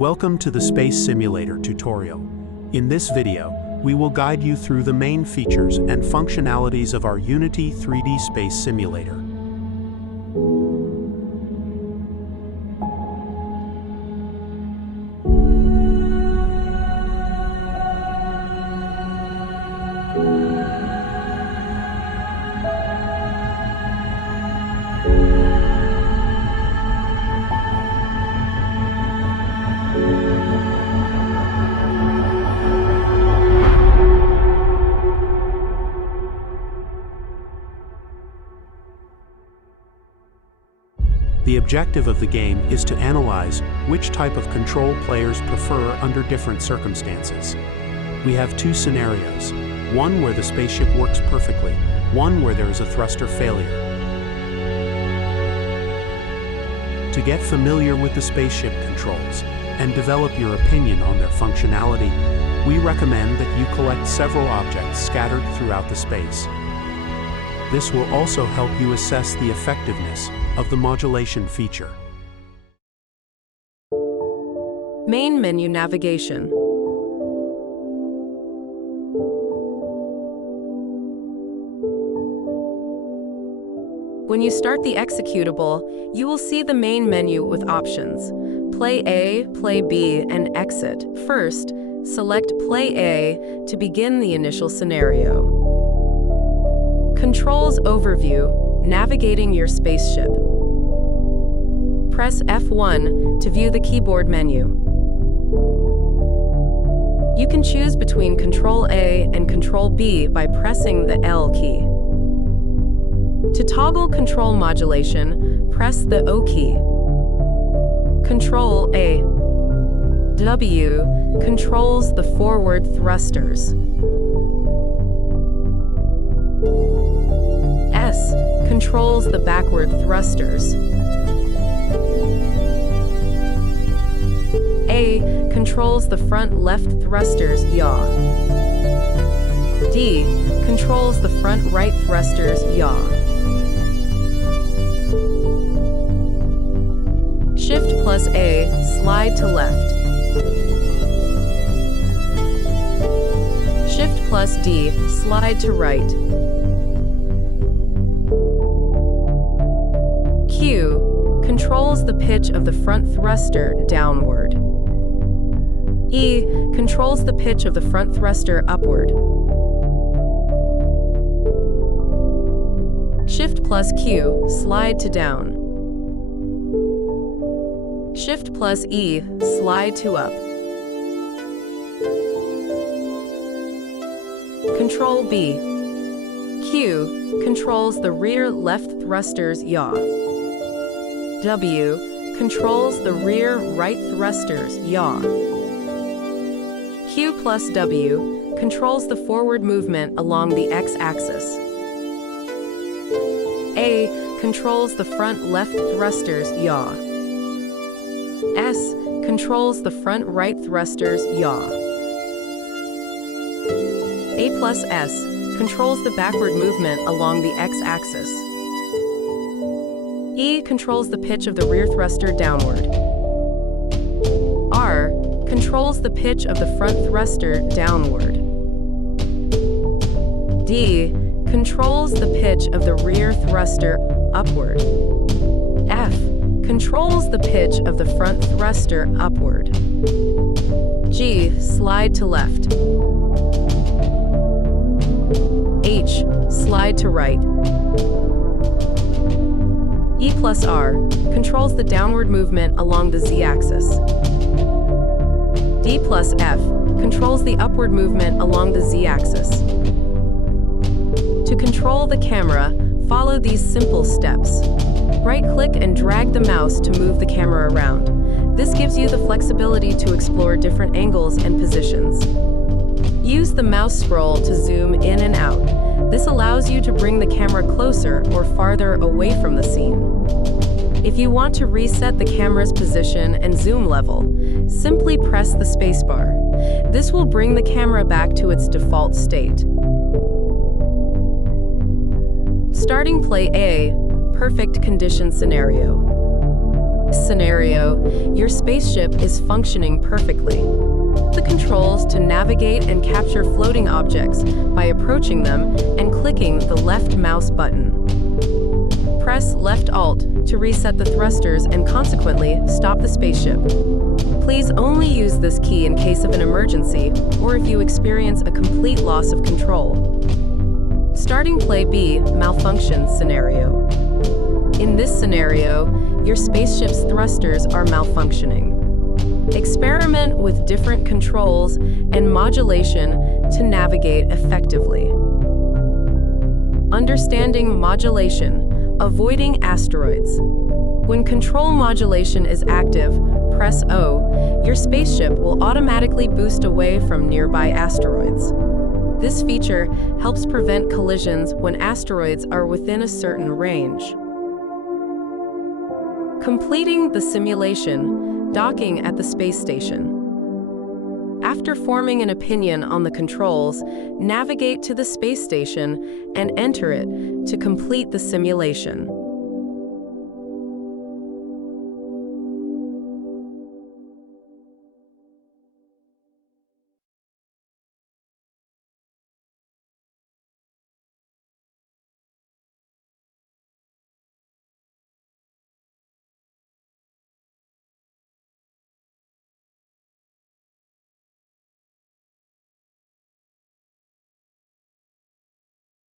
Welcome to the Space Simulator tutorial. In this video, we will guide you through the main features and functionalities of our Unity 3D Space Simulator. The objective of the game is to analyze which type of control players prefer under different circumstances. We have two scenarios, one where the spaceship works perfectly, one where there is a thruster failure. To get familiar with the spaceship controls and develop your opinion on their functionality, we recommend that you collect several objects scattered throughout the space. This will also help you assess the effectiveness of the modulation feature. Main menu navigation. When you start the executable, you will see the main menu with options: Play A, Play B, and Exit. First, select Play A to begin the initial scenario. Controls Overview, navigating your spaceship. Press F1 to view the keyboard menu. You can choose between Control A and Control B by pressing the L key. To toggle control modulation, press the O key. Control A. W controls the forward thrusters. S controls the backward thrusters. A controls the front left thrusters, yaw. D controls the front right thrusters, yaw. Shift plus A, slide to left. Shift plus D, slide to right. Q controls the pitch of the front thruster downward. E controls the pitch of the front thruster upward. Shift plus Q, slide to down. Shift plus E, slide to up. Control B. Q controls the rear left thrusters, yaw. W controls the rear right thrusters, yaw. Q plus W controls the forward movement along the x-axis. A controls the front left thrusters, yaw. S controls the front right thrusters, yaw. A plus S controls the backward movement along the x-axis. E controls the pitch of the rear thruster downward. R controls the pitch of the front thruster downward. D controls the pitch of the rear thruster upward. F controls the pitch of the front thruster upward. G, slide to left. H, slide to right. E plus R controls the downward movement along the z-axis. D plus F controls the upward movement along the z-axis. To control the camera, follow these simple steps. Right-click and drag the mouse to move the camera around. This gives you the flexibility to explore different angles and positions. Use the mouse scroll to zoom in and out. This allows you to bring the camera closer or farther away from the scene. If you want to reset the camera's position and zoom level, simply press the spacebar. This will bring the camera back to its default state. Starting Play A, perfect condition scenario. Scenario: your spaceship is functioning perfectly. The controls to navigate and capture floating objects by approaching them and clicking the left mouse button. Press left Alt to reset the thrusters and consequently stop the spaceship. Please only use this key in case of an emergency or if you experience a complete loss of control. Starting Play B, Malfunction Scenario. In this scenario, your spaceship's thrusters are malfunctioning. Experiment with different controls and modulation to navigate effectively. Understanding modulation, avoiding asteroids. When control modulation is active, press O. Your spaceship will automatically boost away from nearby asteroids. This feature helps prevent collisions when asteroids are within a certain range. Completing the simulation, docking at the space station. After forming an opinion on the controls, navigate to the space station and enter it to complete the simulation.